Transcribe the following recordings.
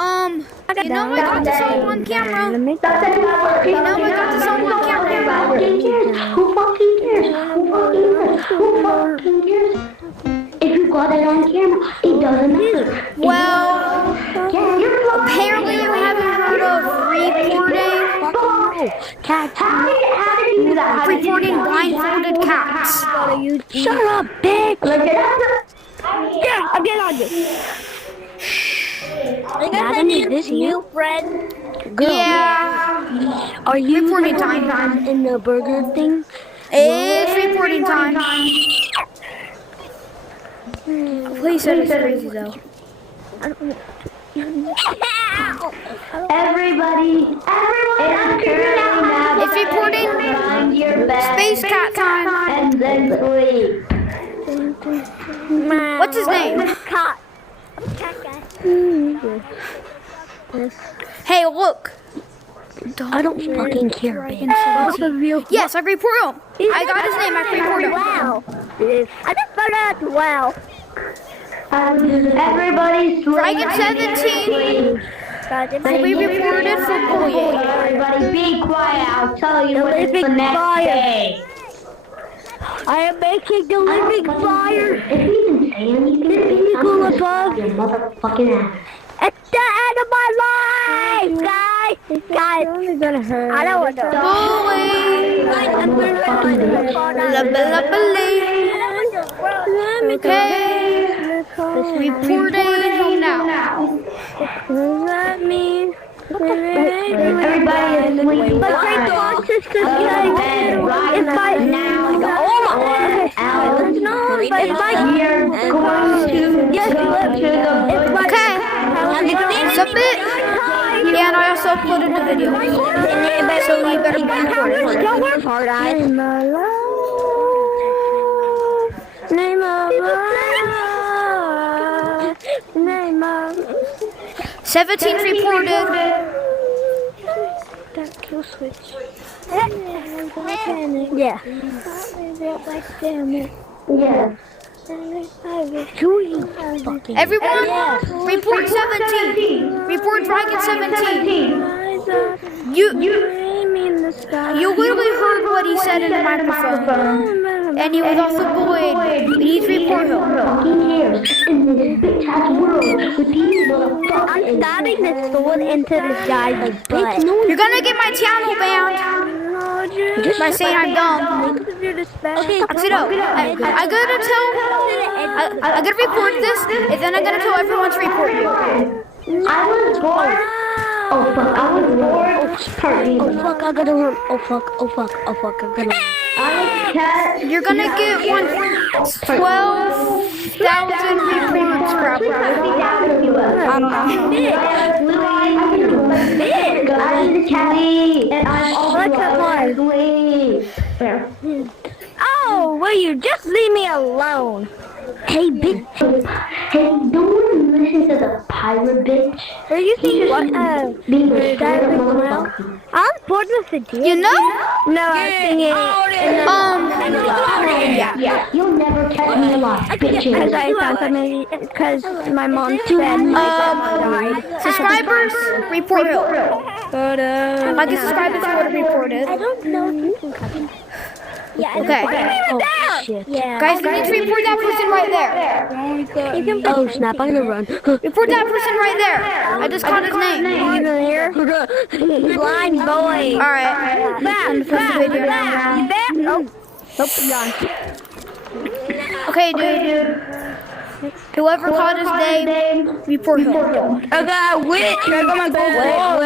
You know I got this all on camera. You know I got this all on camera. Who fucking cares? Who fucking cares? If you got it on camera, it doesn't matter. Well, apparently you haven't heard of reporting. Cats. How do you do that? Reporting blindfolded cats. Shut up, bitch! Yeah, I'm getting on this. I need this new friend. Yeah. Are you reporting time in the burger thing? It's reporting time. Please say it's crazy though. Everybody, it's reporting space cat time. And then sleep. What's his name? Cat. Cat guy. Hey, look. I don't fucking care, bitch. Yes, I report him. I got his name. I report him. Wow. I just found out. Wow. Everybody sleep. Dragon 17 will be reported for bullying. Everybody be quiet. I'll tell you what is the next day. I am making the living fire. If you didn't say anything, Eagle above. your motherfucking ass. It's the end of my life, guys. Guys, it's gonna hurt. I don't want to. Bully. Okay. Reporting home now. Everybody is sleeping. But my dog is just like, It's my now. it's like You're going to Okay. Submit. Yeah, and I also uploaded the video. So you better be recording. Don't work hard, eyes. Name of love. 17 reported. That kill switch. Yeah. Yeah. Everyone, report 17. Report Dragon 17. You literally heard what he said in the microphone. And he was also bullied. We need to report him. I'm stabbing this sword into this guy's butt. You're gonna get my channel banned by saying I'm dumb. Actually, no. I'm gonna report this, and then I'm gonna tell everyone to report you. I was bored. Oh fuck, I was bored. Oh fuck, I gotta run. Oh fuck, I gotta run. You're gonna get 12,000 reports, probably. I don't know. Oh, will you just leave me alone? Hey, bitch. Hey, don't want to listen to the pirate bitch? Are you thinking what? I'm bored with the deal. You know? No, I'm singing. Yeah. You'll never catch me alive, bitches. Because I found something. Because my mom said subscribers, report him. I can subscribe if you want to report it. I don't know if you can come. Yeah, okay. Oh, shit. Yeah. Guys, you need to report that person right there. Oh, snap, I'm gonna run. Report that person right there. I just caught his name. Blind boy. Alright. Nope, gone. Okay, dude. Whoever caught his name, report him. I got a witch. I got my gold.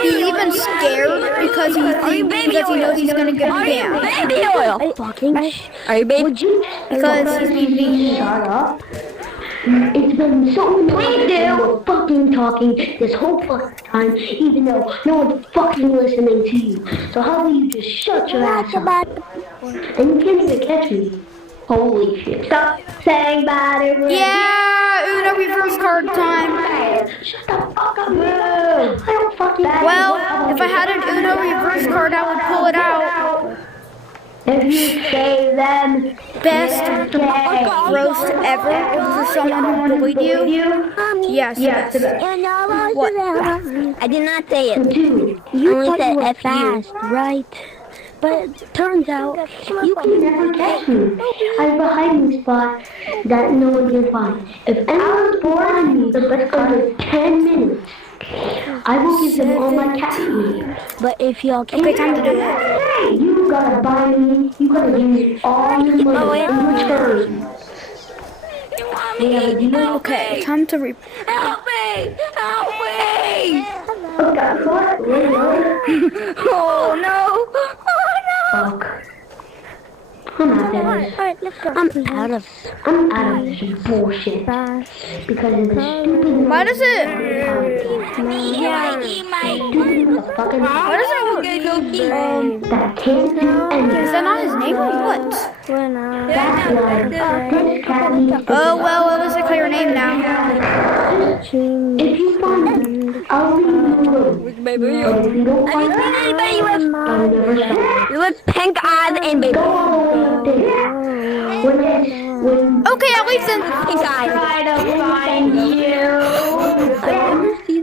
He's even scared because he knows he's gonna get banned. Baby oil. Are you baby? Because he's being mean. Shut up. It's been so long fucking talking this whole fucking time, even though no one's fucking listening to you. So how about you just shut your ass up? And you can't even catch me. Holy shit. Stop saying bad. Yeah, Uno reverse card time. Shut the fuck up, bro. I don't fucking... Well, if I had an Uno reverse card, I would pull it out. If you say them, Best roast ever for someone who bullied you? Yes, yes. What? I did not say it. Dude, You only thought said you were F fast, right? But it turns out you can never catch me. I have a hiding spot that no one can find. If anyone's bored of me for under 10 minutes, I will give them all my cat food. But if y'all can't, Okay, time to do it. Hey, you gotta buy me. You gotta use all your money in return. We have a deal? Okay, time to help me! Help me! Oh, got caught. Oh no! Oh no! Fuck. I'm out of this. Alright, let's go. I'm out of this bullshit. Because of the stupid. Why does it? Fucking Why does it? that can't do anything. Is that not his name or what? That's why this cat needs to Oh well, what was it? Call your name now. If you find me, I'll leave you alone. But if you don't find me, I'll never stop. With pink eyes and baby. Go all the way up there. When Okay, I'll leave them. Pink eyes. I find you.